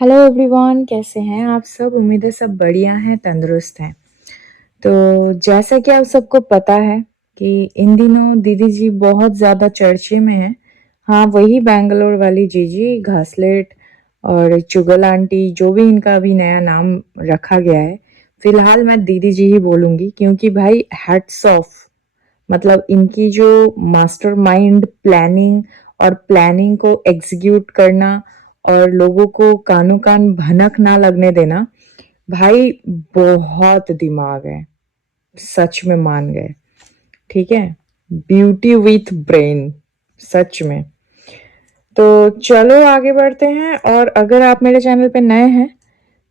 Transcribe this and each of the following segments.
Hello everyone, कैसे हैं आप सब। उम्मीद है सब बढ़िया हैं, तंदुरुस्त हैं। तो जैसा कि आप सबको पता है कि इन दिनों दीदी जी बहुत ज़्यादा चर्चे में हैं। हाँ, वही बैंगलोर वाली जीजी घासलेट और चुगल आंटी, जो भी इनका अभी नया नाम रखा गया है। फिलहाल मैं दीदी जी ही बोलूँगी, क्योंकि भाई हैट्स ऑफ। मतलब इनकी जो मास्टरमाइंड प्लानिंग और प्लानिंग को एग्जीक्यूट करना और लोगों को कानो कान भनक ना लगने देना, भाई बहुत दिमाग है। सच में मान गए। ठीक है, ब्यूटी विथ ब्रेन, सच में। तो चलो आगे बढ़ते हैं। और अगर आप मेरे चैनल पे नए हैं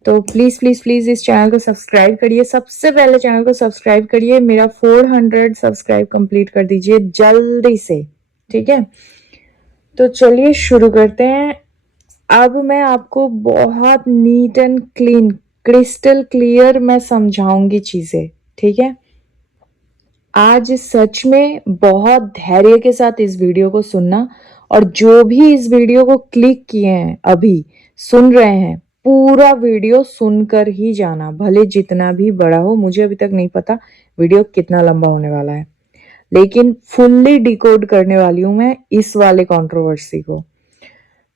तो प्लीज प्लीज प्लीज इस चैनल को सब्सक्राइब करिए। सबसे पहले चैनल को सब्सक्राइब करिए, मेरा 400 सब्सक्राइब कंप्लीट कर दीजिए जल्दी से। ठीक है, तो चलिए शुरू करते हैं। अब मैं आपको बहुत neat and clean, crystal clear मैं समझाऊंगी चीजें। ठीक है, आज सच में बहुत धैर्य के साथ इस वीडियो को सुनना, और जो भी इस वीडियो को क्लिक किए हैं, अभी सुन रहे हैं, पूरा वीडियो सुनकर ही जाना, भले जितना भी बड़ा हो। मुझे अभी तक नहीं पता वीडियो कितना लंबा होने वाला है, लेकिन फुल्ली डिकोड करने वाली हूं मैं इस वाले कंट्रोवर्सी को।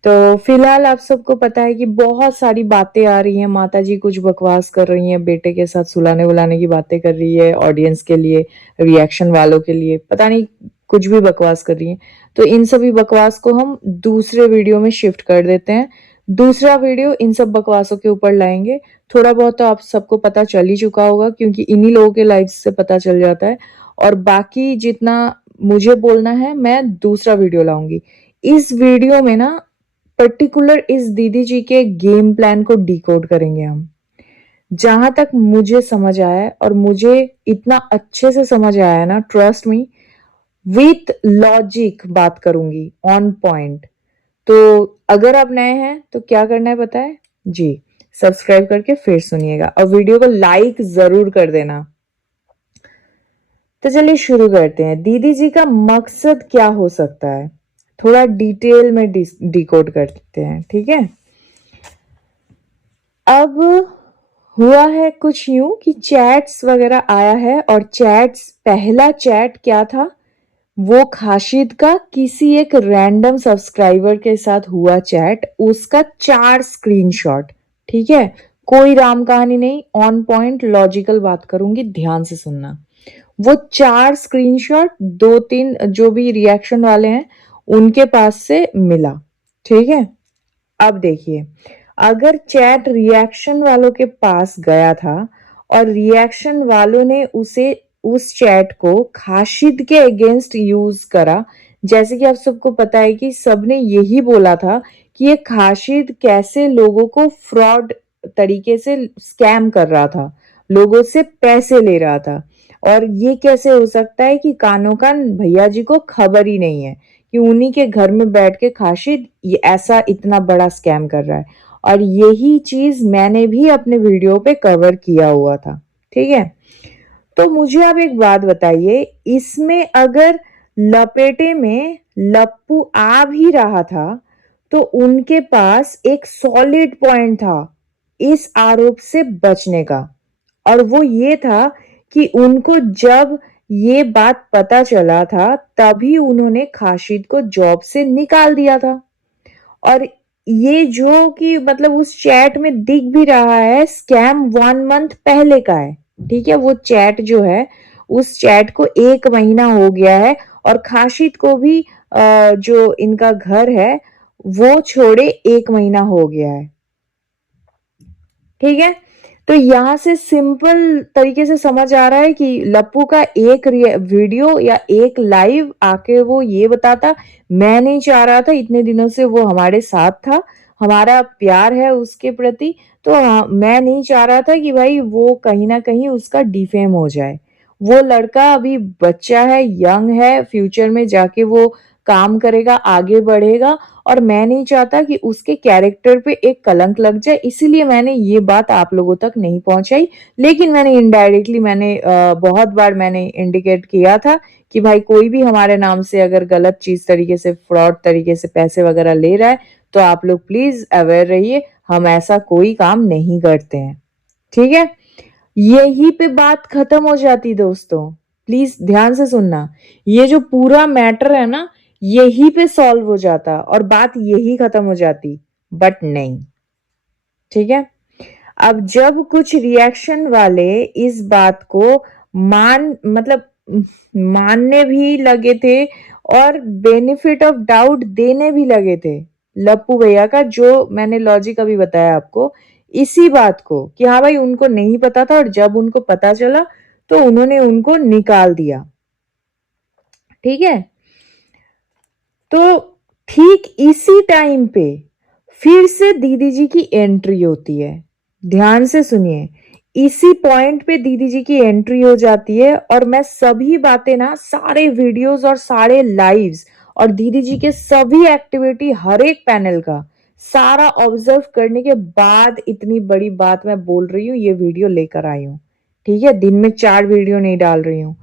तो फिलहाल आप सबको पता है कि बहुत सारी बातें आ रही हैं। माता जी कुछ बकवास कर रही हैं, बेटे के साथ सुलाने वुलाने की बातें कर रही है, ऑडियंस के लिए, रिएक्शन वालों के लिए, पता नहीं कुछ भी बकवास कर रही हैं। तो इन सभी बकवास को हम दूसरे वीडियो में शिफ्ट कर देते हैं। दूसरा वीडियो इन सब बकवासों के ऊपर लाएंगे। थोड़ा बहुत तो आप सबको पता चल ही चुका होगा, क्योंकि इन्हीं लोगों के लाइफ से पता चल जाता है। और बाकी जितना मुझे बोलना है मैं दूसरा वीडियो लाऊंगी। इस वीडियो में ना पर्टिकुलर इस दीदी जी के गेम प्लान को डिकोड करेंगे हम। जहां तक मुझे समझ आया है, और मुझे इतना अच्छे से समझ आया है ना, ट्रस्ट मी, विथ लॉजिक बात करूंगी, ऑन पॉइंट। तो अगर आप नए हैं तो क्या करना है पता है जी, सब्सक्राइब करके फिर सुनिएगा और वीडियो को लाइक जरूर कर देना। तो चलिए शुरू करते हैं। दीदी जी का मकसद क्या हो सकता है, थोड़ा डिटेल में डिकोड करते हैं। ठीक है, अब हुआ है कुछ यूं कि चैट्स वगैरह आया है, और चैट्स, पहला चैट क्या था, वो खाशिद का किसी एक रैंडम सब्सक्राइबर के साथ हुआ चैट, उसका 4 स्क्रीनशॉट। ठीक है, कोई राम कहानी नहीं, ऑन पॉइंट लॉजिकल बात करूंगी, ध्यान से सुनना। वो 4 स्क्रीनशॉट 2-3 जो भी रिएक्शन वाले हैं उनके पास से मिला। ठीक है, अब देखिए, अगर चैट रिएक्शन वालों के पास गया था और रिएक्शन वालों ने उसे, उस चैट को खाशिद के अगेंस्ट यूज करा। जैसे कि आप सबको पता है कि सबने यही बोला था कि ये खाशिद कैसे लोगों को फ्रॉड तरीके से स्कैम कर रहा था, लोगों से पैसे ले रहा था। और ये कैसे हो सकता है कि कानो कान भैया जी को खबर ही नहीं है कि उन्हीं के घर में बैठ के खाशिद ये ऐसा इतना बड़ा स्कैम कर रहा है। और यही चीज मैंने भी अपने वीडियो पे कवर किया हुआ था। ठीक है, तो मुझे आप एक बात बताइए, इसमें अगर लपेटे में लप्पू आ भी रहा था तो उनके पास एक सॉलिड पॉइंट था इस आरोप से बचने का, और वो ये था कि उनको जब ये बात पता चला था तभी उन्होंने खाशिद को जॉब से निकाल दिया था। और ये जो कि मतलब उस चैट में दिख भी रहा है, स्कैम 1 मंथ पहले का है। ठीक है, वो चैट जो है, उस चैट को 1 महीना हो गया है, और खाशिद को भी जो इनका घर है वो छोड़े 1 महीना हो गया है। ठीक है, तो यहां से सिंपल तरीके से समझ आ रहा है कि लप्पू का एक वीडियो या एक लाइव आके वो ये बताता, मैं नहीं चाह रहा था, इतने दिनों से वो हमारे साथ था, हमारा प्यार है उसके प्रति, तो मैं नहीं चाह रहा था कि भाई वो कहीं ना कहीं उसका डिफेम हो जाए। वो लड़का अभी बच्चा है, यंग है, फ्यूचर में जाके वो काम करेगा, आगे बढ़ेगा, और मैं नहीं चाहता कि उसके कैरेक्टर पे एक कलंक लग जाए, इसीलिए मैंने ये बात आप लोगों तक नहीं पहुंचाई। लेकिन मैंने इनडायरेक्टली, मैंने बहुत बार मैंने इंडिकेट किया था कि भाई कोई भी हमारे नाम से अगर गलत चीज तरीके से, फ्रॉड तरीके से पैसे वगैरह ले रहा है तो आप लोग प्लीज अवेयर रहिए, हम ऐसा कोई काम नहीं करते हैं। ठीक है, यही पे बात खत्म हो जाती दोस्तों। प्लीज ध्यान से सुनना, ये जो पूरा मैटर है ना, यही पे सॉल्व हो जाता और बात यही खत्म हो जाती, बट नहीं। ठीक है, अब जब कुछ रिएक्शन वाले इस बात को मतलब मानने भी लगे थे और बेनिफिट ऑफ डाउट देने भी लगे थे लप्पू भैया का, जो मैंने लॉजिक अभी बताया आपको, इसी बात को कि हाँ भाई उनको नहीं पता था और जब उनको पता चला तो उन्होंने उनको निकाल दिया। ठीक है, तो ठीक इसी टाइम पे फिर से दीदी जी की एंट्री होती है। ध्यान से सुनिए, इसी पॉइंट पे दीदी जी की एंट्री हो जाती है और मैं सभी बातें ना, सारे वीडियोस और सारे लाइव्स और दीदी जी के सभी एक्टिविटी, हर एक पैनल का सारा ऑब्जर्व करने के बाद इतनी बड़ी बात मैं बोल रही हूँ, ये वीडियो लेकर आई हूँ। ठीक है, दिन में 4 वीडियो नहीं डाल रही हूँ,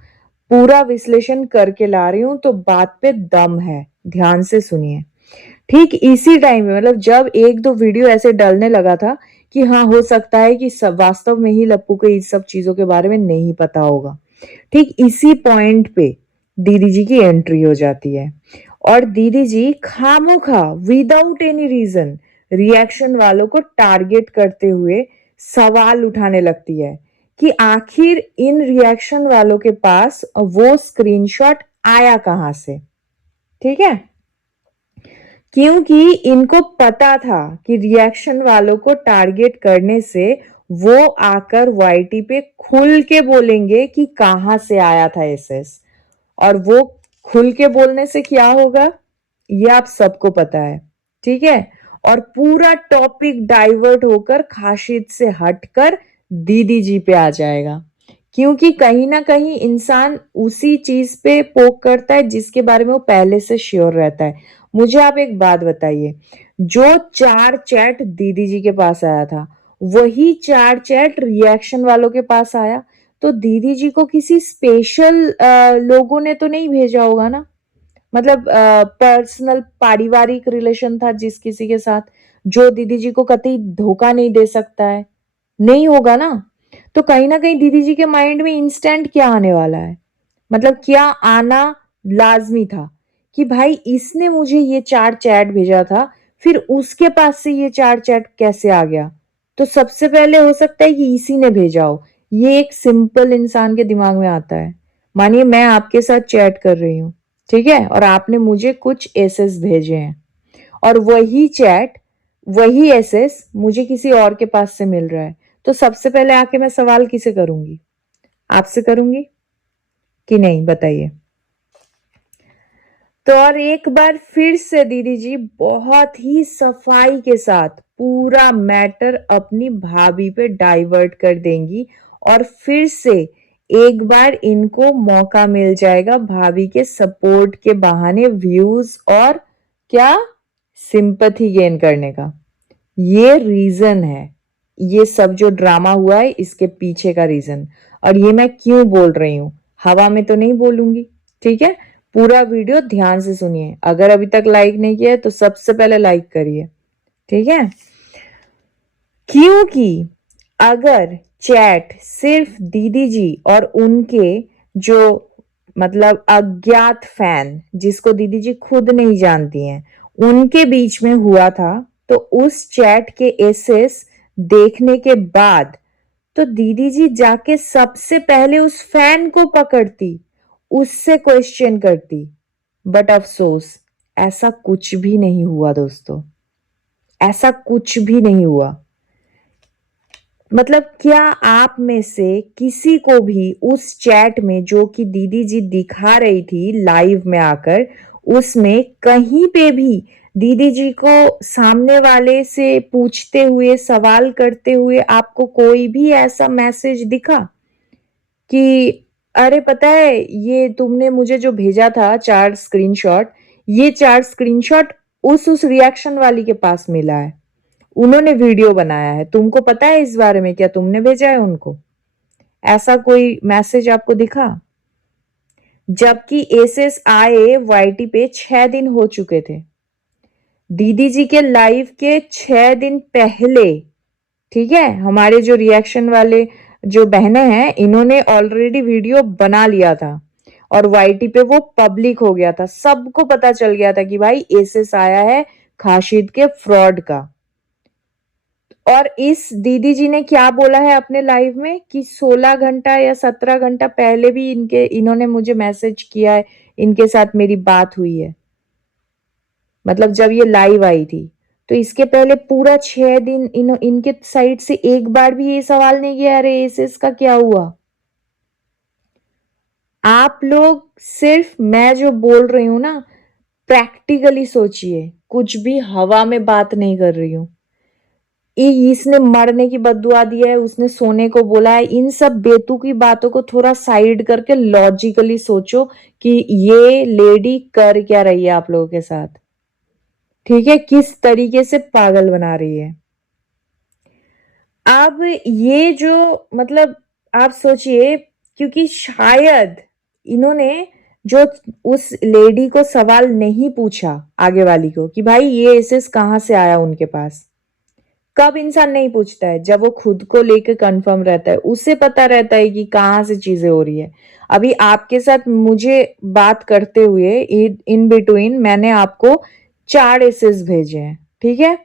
पूरा विश्लेषण करके ला रही हूं, तो बात पे दम है। ध्यान से सुनिए, ठीक इसी टाइम में, मतलब जब एक दो वीडियो ऐसे डलने लगा था कि हाँ हो सकता है कि सब वास्तव में ही लप्पू को इस सब चीजों के बारे में नहीं पता होगा, ठीक इसी पॉइंट पे दीदी जी की एंट्री हो जाती है और दीदी जी खामोखा विदाउट एनी रीजन रिएक्शन वालों को टारगेट करते हुए सवाल उठाने लगती है कि आखिर इन रिएक्शन वालों के पास वो स्क्रीनशॉट आया कहां से। ठीक है, क्योंकि इनको पता था कि रिएक्शन वालों को टारगेट करने से वो आकर वाईटी पे खुल के बोलेंगे कि कहां से आया था एसएस, और वो खुल के बोलने से क्या होगा ये आप सबको पता है। ठीक है, और पूरा टॉपिक डाइवर्ट होकर खाशिद से हटकर दीदी जी पे आ जाएगा, क्योंकि कहीं ना कहीं इंसान उसी चीज पे पोक करता है जिसके बारे में वो पहले से श्योर रहता है। मुझे आप एक बात बताइए, जो 4 चैट दीदी जी के पास आया था वही 4 चैट रिएक्शन वालों के पास आया, तो दीदी जी को किसी स्पेशल लोगों ने तो नहीं भेजा होगा ना, मतलब पर्सनल पारिवारिक रिलेशन था जिस किसी के साथ, जो दीदी जी को कतई धोखा नहीं दे सकता है, नहीं होगा ना। तो कहीं ना कहीं दीदी जी के माइंड में इंस्टेंट क्या आने वाला है, मतलब क्या आना लाजमी था कि भाई इसने मुझे ये 4 चैट भेजा था, फिर उसके पास से ये 4 चैट कैसे आ गया, तो सबसे पहले हो सकता है कि इसी ने भेजा हो। ये एक सिंपल इंसान के दिमाग में आता है। मानिए मैं आपके साथ चैट कर रही हूँ, ठीक है, और आपने मुझे कुछ एसएस भेजे हैं और वही चैट, वही एसएस मुझे किसी और के पास से मिल रहा है, तो सबसे पहले आके मैं सवाल किसे करूंगी, आपसे करूंगी कि नहीं, बताइए। तो और एक बार फिर से दीदी जी बहुत ही सफाई के साथ पूरा मैटर अपनी भाभी पे डाइवर्ट कर देंगी और फिर से एक बार इनको मौका मिल जाएगा भाभी के सपोर्ट के बहाने व्यूज और क्या सिंपैथी गेन करने का। ये रीजन है, ये सब जो ड्रामा हुआ है इसके पीछे का रीजन, और ये मैं क्यों बोल रही हूं, हवा में तो नहीं बोलूंगी। ठीक है, पूरा वीडियो ध्यान से सुनिए, अगर अभी तक लाइक नहीं किया है तो सबसे पहले लाइक करिए। ठीक है, क्योंकि अगर चैट सिर्फ दीदी जी और उनके जो मतलब अज्ञात फैन जिसको दीदी जी खुद नहीं जानती हैं उनके बीच में हुआ था, तो उस चैट के एसेस देखने के बाद तो दीदी जी जाके सबसे पहले उस फैन को पकड़ती, उससे क्वेश्चन करती, बट अफसोस ऐसा कुछ भी नहीं हुआ दोस्तों, ऐसा कुछ भी नहीं हुआ। मतलब क्या आप में से किसी को भी उस चैट में जो कि दीदी जी दिखा रही थी लाइव में आकर, उसमें कहीं पे भी दीदी जी को सामने वाले से पूछते हुए सवाल करते हुए आपको कोई भी ऐसा मैसेज दिखा कि अरे पता है ये तुमने मुझे जो भेजा था 4 स्क्रीनशॉट, ये 4 स्क्रीनशॉट उस रिएक्शन वाली के पास मिला है, उन्होंने वीडियो बनाया है, तुमको पता है इस बारे में, क्या तुमने भेजा है उनको, ऐसा कोई मैसेज आपको दिखा? जबकि एसएस आए वाईटी पे 6 दिन हो चुके थे, दीदी जी के लाइव के 6 दिन पहले, ठीक है, हमारे जो रिएक्शन वाले जो बहनें हैं, इन्होंने ऑलरेडी वीडियो बना लिया था और वाईटी पे वो पब्लिक हो गया था, सबको पता चल गया था कि भाई एसएस आया है खाशिद के फ्रॉड का। और इस दीदी जी ने क्या बोला है अपने लाइव में कि 16 घंटा या 17 घंटा पहले भी इन्होंने मुझे मैसेज किया है, इनके साथ मेरी बात हुई है, मतलब जब ये लाइव आई थी। तो इसके पहले पूरा 6 दिन इनके साइड से एक बार भी ये सवाल नहीं किया, अरे इसका क्या हुआ। आप लोग सिर्फ मैं जो बोल रही हूं ना, प्रैक्टिकली सोचिए, कुछ भी हवा में बात नहीं कर रही हूं। इसने मरने की बद्दुआ दी है, उसने सोने को बोला है, इन सब बेतुकी बातों को थोड़ा साइड करके लॉजिकली सोचो कि ये लेडी कर क्या रही है आप लोगों के साथ, ठीक है, किस तरीके से पागल बना रही है। अब ये जो मतलब आप सोचिए, क्योंकि शायद इन्होंने जो उस लेडी को सवाल नहीं पूछा आगे वाली को कि भाई ये एसएस कहां से आया उनके पास, कब इंसान नहीं पूछता है, जब वो खुद को लेकर कंफर्म रहता है, उसे पता रहता है कि कहां से चीजें हो रही है। अभी आपके साथ मुझे बात करते हुए इन बिटवीन मैंने आपको 4 एसेस भेजे हैं, ठीक है।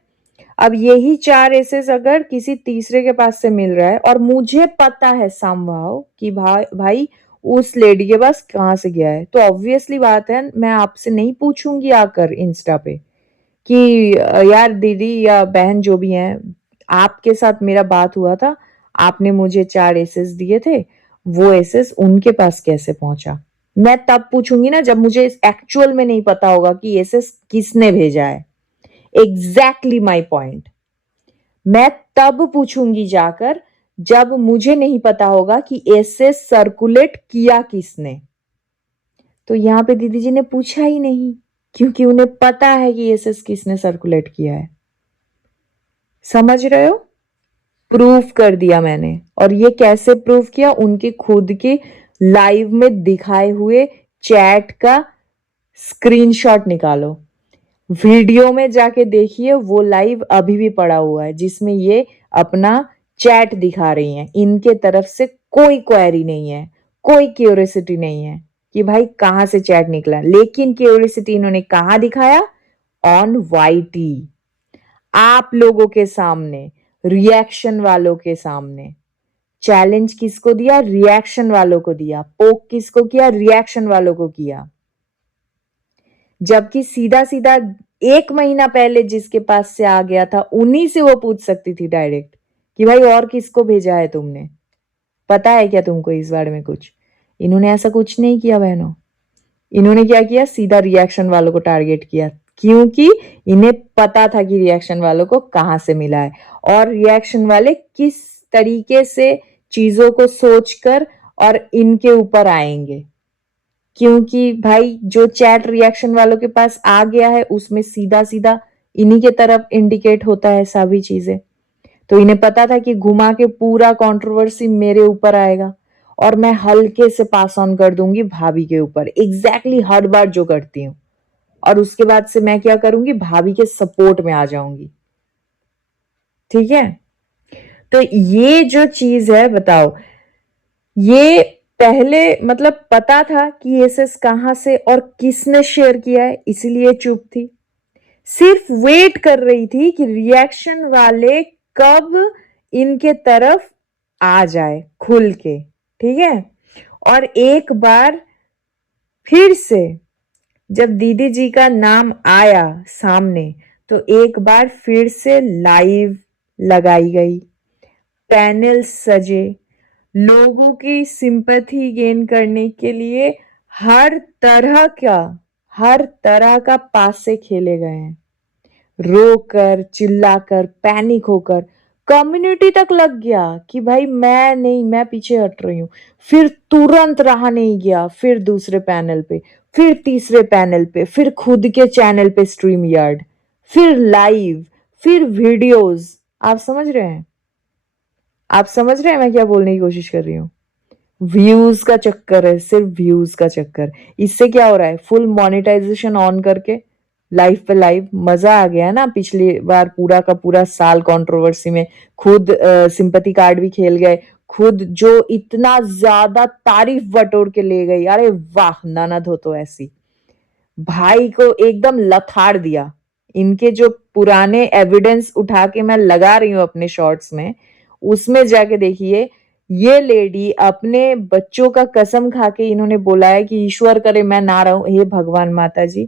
अब यही 4 एसेस अगर किसी तीसरे के पास से मिल रहा है और मुझे पता है समहाउ कि भाई उस लेडी के पास कहां से गया है, तो ऑब्वियसली बात है मैं आपसे नहीं पूछूंगी आकर इंस्टा पे कि यार दीदी या बहन जो भी हैं, आपके साथ मेरा बात हुआ था, आपने मुझे 4 एसेस दिए थे, वो एसेस उनके पास कैसे पहुंचा। मैं तब पूछूंगी ना जब मुझे एक्चुअल में नहीं पता होगा कि एसेस किसने भेजा है। Exactly my point. मैं तब पूछूंगी जाकर जब मुझे नहीं पता होगा कि एसेस सर्कुलेट किया किसने। तो यहां पे दीदी जी ने पूछा ही नहीं, क्योंकि उन्हें पता है कि एसएस किसने सर्कुलेट किया है। समझ रहे हो? प्रूफ कर दिया मैंने। और ये कैसे प्रूफ किया? उनके खुद के लाइव में दिखाए हुए चैट का स्क्रीनशॉट निकालो, वीडियो में जाके देखिए, वो लाइव अभी भी पड़ा हुआ है जिसमें ये अपना चैट दिखा रही हैं। इनके तरफ से कोई क्वेरी नहीं है, कोई क्यूरियोसिटी नहीं है कि भाई कहां से चैट निकला, लेकिन क्यूरियोसिटी इन्होंने कहां दिखाया? ऑन वाईटी, आप लोगों के सामने, रिएक्शन वालों के सामने। चैलेंज किसको दिया? रिएक्शन वालों को दिया। पोक किसको किया? रिएक्शन वालों को किया। जबकि सीधा सीधा 1 महीना पहले जिसके पास से आ गया था उन्हीं से वो पूछ सकती थी डायरेक्ट कि भाई और किसको भेजा है तुमने, पता है क्या तुमको इस बारे में कुछ। इन्होंने ऐसा कुछ नहीं किया बहनों। इन्होंने क्या किया? सीधा रिएक्शन वालों को टारगेट किया, क्योंकि इन्हें पता था कि रिएक्शन वालों को कहां से मिला है और रिएक्शन वाले किस तरीके से चीजों को सोचकर और इनके ऊपर आएंगे। क्योंकि भाई जो चैट रिएक्शन वालों के पास आ गया है उसमें सीधा सीधा इन्हीं के तरफ इंडिकेट होता है सभी चीजें। तो इन्हें पता था कि घुमा के पूरा कंट्रोवर्सी मेरे ऊपर आएगा और मैं हल्के से पास ऑन कर दूंगी भाभी के ऊपर, एग्जैक्टली हर बार जो करती हूँ। और उसके बाद से मैं क्या करूंगी? भाभी के सपोर्ट में आ जाऊंगी, ठीक है। तो ये जो चीज है, बताओ, ये पहले मतलब पता था कि एसएस कहां से और किसने शेयर किया है, इसीलिए चुप थी, सिर्फ वेट कर रही थी कि रिएक्शन वाले कब इनके तरफ आ जाए खुल के, ठीक है। और एक बार फिर से जब दीदी जी का नाम आया सामने, तो एक बार फिर से लाइव लगाई गई, पैनल सजे, लोगों की सिंपैथी गेन करने के लिए हर तरह का पासे खेले गए हैं, रोकर, चिल्लाकर, पैनिक होकर, कम्युनिटी तक लग गया कि भाई मैं नहीं, मैं पीछे हट रही हूं। फिर तुरंत रहा नहीं गया, फिर दूसरे पैनल पे, फिर तीसरे पैनल पे, फिर खुद के चैनल पे स्ट्रीम यार्ड, फिर लाइव, फिर वीडियोस। आप समझ रहे हैं? आप समझ रहे हैं मैं क्या बोलने की कोशिश कर रही हूँ? व्यूज का चक्कर है, सिर्फ व्यूज का चक्कर। इससे क्या हो रहा है? फुल मोनेटाइजेशन ऑन करके लाइव पे लाइव मजा आ गया ना। पिछली बार पूरा का पूरा साल कंट्रोवर्सी में खुद सिंपैथी कार्ड भी खेल गए, खुद जो इतना ज्यादा तारीफ बटोर के ले गई, अरे वाह ननद हो तो ऐसी, भाई को एकदम लथाड़ दिया। इनके जो पुराने एविडेंस उठा के मैं लगा रही हूँ अपने शॉर्ट्स में, उसमें जाके देखिए, ये लेडी अपने बच्चों का कसम खा के इन्होंने बोला है कि ईश्वर करे मैं ना रहूं। हे भगवान माता जी,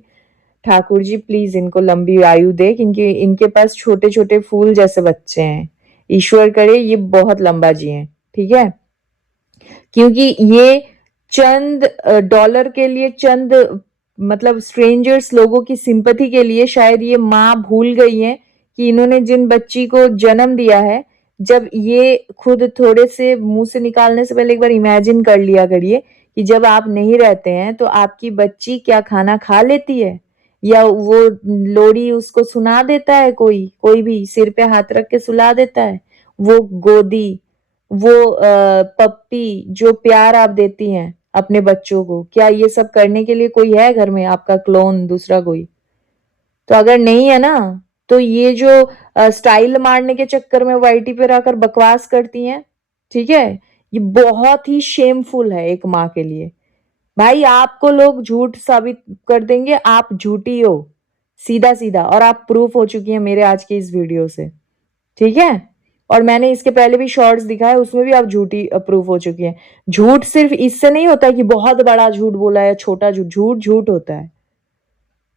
ठाकुर जी प्लीज इनको लंबी आयु दे, क्योंकि इनके पास छोटे छोटे फूल जैसे बच्चे हैं। ईश्वर करे ये बहुत लंबा जिए, ठीक है। क्योंकि ये चंद डॉलर के लिए, चंद मतलब स्ट्रेंजर्स लोगों की सिंपैथी के लिए शायद ये माँ भूल गई है कि इन्होंने जिन बच्ची को जन्म दिया है, जब ये खुद थोड़े से मुंह से निकालने से पहले एक बार इमेजिन कर लिया करिए कि जब आप नहीं रहते हैं तो आपकी बच्ची क्या खाना खा लेती है, या वो लोरी उसको सुना देता है, कोई कोई भी सिर पे हाथ रख के सुला देता है, वो गोदी, वो पप्पी, जो प्यार आप देती हैं अपने बच्चों को, क्या ये सब करने के लिए कोई है घर में आपका क्लोन दूसरा कोई? तो अगर नहीं है ना, तो ये जो स्टाइल मारने के चक्कर में वाईटी पे रहकर बकवास करती हैं, ठीक है, ये बहुत ही शेमफुल है एक माँ के लिए। भाई आपको लोग झूठ साबित कर देंगे, आप झूठी हो सीधा सीधा, और आप प्रूफ हो चुकी हैं मेरे आज के इस वीडियो से, ठीक है। और मैंने इसके पहले भी शॉर्ट्स दिखाए, उसमें भी आप झूठी प्रूफ हो चुकी हैं। झूठ सिर्फ इससे नहीं होता है कि बहुत बड़ा झूठ बोला है या छोटा झूठ, झूठ झूठ होता है।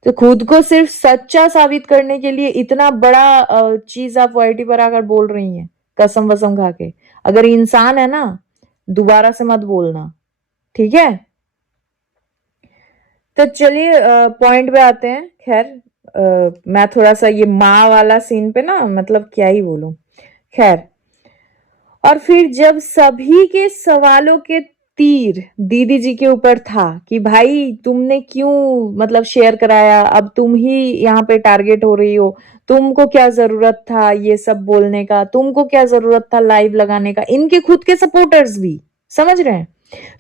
तो खुद को सिर्फ सच्चा साबित करने के लिए इतना बड़ा चीज आप वाईटी पर आकर बोल रही हैं, कसम वसम खा के। अगर इंसान है ना, दोबारा से मत बोलना, ठीक है। तो चलिए पॉइंट पे आते हैं। खैर मैं थोड़ा सा ये माँ वाला सीन पे ना, मतलब क्या ही बोलूं। खैर, और फिर जब सभी के सवालों के तीर दीदी जी के ऊपर था कि भाई तुमने क्यों मतलब शेयर कराया, अब तुम ही यहाँ पे टारगेट हो रही हो, तुमको क्या जरूरत था ये सब बोलने का, तुमको क्या जरूरत था लाइव लगाने का। इनके खुद के सपोर्टर्स भी, समझ रहे हैं,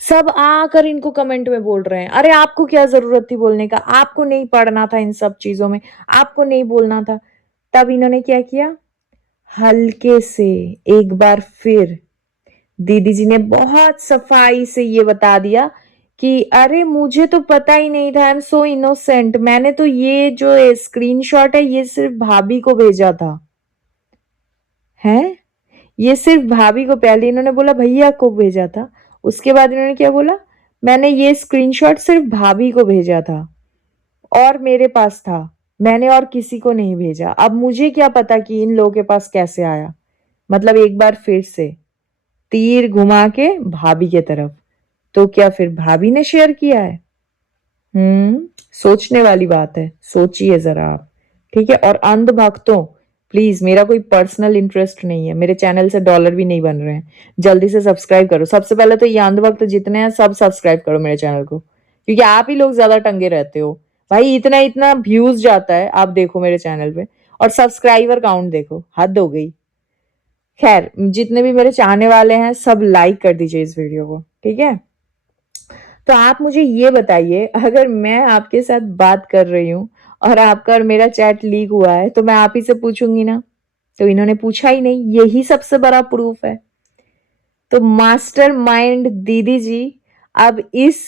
सब आकर इनको कमेंट में बोल रहे हैं, अरे आपको क्या जरूरत थी बोलने का, आपको नहीं पढ़ना था इन सब चीजों में, आपको नहीं बोलना था। तब इन्होंने क्या किया, हल्के से एक बार फिर दीदी जी ने बहुत सफाई से ये बता दिया कि अरे मुझे तो पता ही नहीं था, आई एम सो इनोसेंट, मैंने तो ये जो स्क्रीनशॉट है ये सिर्फ भाभी को भेजा था। है, ये सिर्फ भाभी को, पहले इन्होंने बोला भैया को भेजा था, उसके बाद इन्होंने क्या बोला, मैंने ये स्क्रीनशॉट सिर्फ भाभी को भेजा था और मेरे पास था, मैंने और किसी को नहीं भेजा। अब मुझे क्या पता कि इन लोगों के पास कैसे आया। मतलब एक बार फिर से तीर घुमा के भाभी के तरफ, तो क्या फिर भाभी ने शेयर किया है? सोचने वाली बात है, सोचिए जरा आप, ठीक है। और अंधभक्तों, प्लीज, मेरा कोई पर्सनल इंटरेस्ट नहीं है, मेरे चैनल से डॉलर भी नहीं बन रहे हैं, जल्दी से सब्सक्राइब करो। सबसे पहले तो ये अंधभक्त जितने हैं सब सब्सक्राइब करो मेरे चैनल को, क्योंकि आप ही लोग ज्यादा टंगे रहते हो भाई। इतना इतना व्यूज जाता है, आप देखो मेरे चैनल पे, और सब्सक्राइबर काउंट देखो, हद हो गई। खैर, जितने भी मेरे चाहने वाले हैं सब लाइक कर दीजिए इस वीडियो को, ठीक है। तो आप मुझे ये बताइए, अगर मैं आपके साथ बात कर रही हूँ और आपका और मेरा चैट लीक हुआ है, तो मैं आप ही से पूछूंगी ना। तो इन्होंने पूछा ही नहीं, यही सबसे बड़ा प्रूफ है। तो मास्टर माइंड दीदी जी अब इस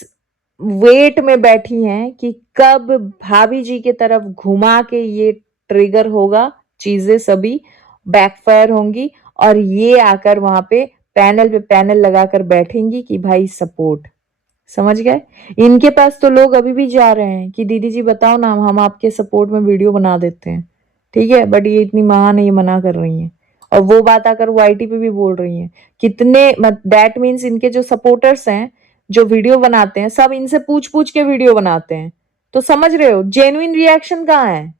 वेट में बैठी हैं कि कब भाभी जी की तरफ घुमा के ये ट्रिगर होगा, चीजें सभी बैकफायर होंगी, और ये आकर वहां पे पैनल लगाकर बैठेंगी कि भाई सपोर्ट। समझ गए? इनके पास तो लोग अभी भी जा रहे हैं कि दीदी जी बताओ ना, हम आपके सपोर्ट में वीडियो बना देते हैं, ठीक है। बट ये इतनी महान है, ये मना कर रही हैं, और वो बात आकर वो आईटी पे भी बोल रही हैं। कितने दैट मीन्स इनके जो सपोर्टर्स हैं, जो वीडियो बनाते हैं, सब इनसे पूछ पूछ के वीडियो बनाते हैं। तो समझ रहे हो जेन्युइन रिएक्शन कहाँ है?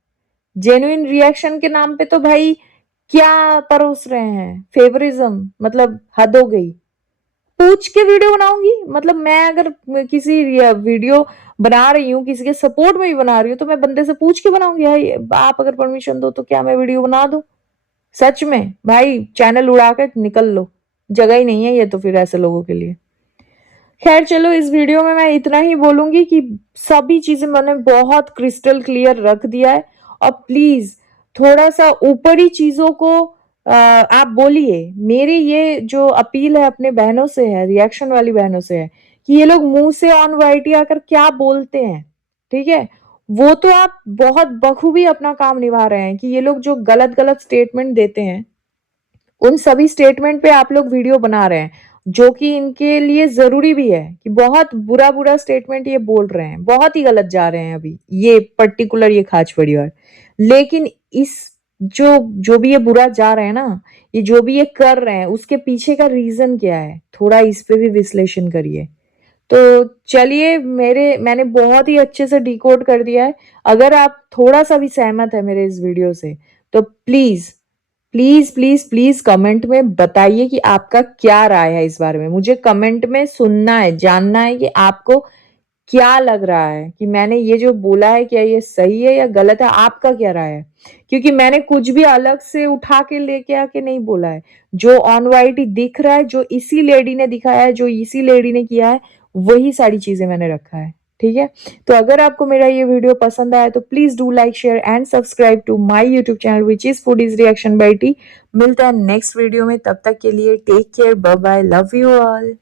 जेन्युइन रिएक्शन के नाम पे तो भाई क्या परोस रहे हैं, फेवरिज्म, मतलब हद हो गई। पूछ के वीडियो बनाऊंगी, मतलब मैं अगर किसी वीडियो बना रही हूँ, किसी के सपोर्ट में भी बना रही हूँ, तो मैं बंदे से पूछ के बनाऊंगी, भाई आप अगर परमिशन दो तो क्या मैं वीडियो बना दूं? सच में भाई, चैनल उड़ा के निकल लो, जगह ही नहीं है ये तो फिर ऐसे लोगों के लिए। खैर चलो, इस वीडियो में मैं इतना ही बोलूंगी कि सभी चीजें मैंने बहुत क्रिस्टल क्लियर रख दिया है। और प्लीज थोड़ा सा ऊपरी चीजों को आप बोलिए। मेरी ये जो अपील है अपने बहनों से है, रिएक्शन वाली बहनों से है, कि ये लोग मुंह से ऑन वाइटी आकर क्या बोलते हैं, ठीक है, वो तो आप बहुत बखूबी अपना काम निभा रहे हैं कि ये लोग जो गलत गलत स्टेटमेंट देते हैं, उन सभी स्टेटमेंट पे आप लोग वीडियो बना रहे हैं, जो कि इनके लिए जरूरी भी है कि बहुत बुरा बुरा स्टेटमेंट ये बोल रहे हैं, बहुत ही गलत जा रहे हैं अभी ये पर्टिकुलर ये खाच परिवार। लेकिन इस जो जो भी ये बुरा जा रहे हैं ना, ये जो भी ये कर रहे हैं, उसके पीछे का रीजन क्या है, थोड़ा इस पे भी विश्लेषण करिए। तो चलिए, मैंने बहुत ही अच्छे से डिकोड कर दिया है। अगर आप थोड़ा सा भी सहमत है मेरे इस वीडियो से, तो please please please please comment में बताइए कि आपका क्या राय है इस बारे में। मुझे कमेंट में सुनना है, जानना है कि आपको क्या लग रहा है कि मैंने ये जो बोला है, क्या ये सही है या गलत है, आपका क्या राय है। क्योंकि मैंने कुछ भी अलग से उठा के लेके आके नहीं बोला है। जो ऑन वाइट ही दिख रहा है, जो इसी लेडी ने दिखाया है, जो इसी लेडी ने किया है, वही सारी चीजें मैंने रखा है। ठीक है, तो अगर आपको मेरा ये वीडियो पसंद आया तो please do like, share and subscribe to my YouTube channel which is foodies reaction by T. मिलते हैं नेक्स्ट वीडियो में, तब तक के लिए take care, bye bye, love you all.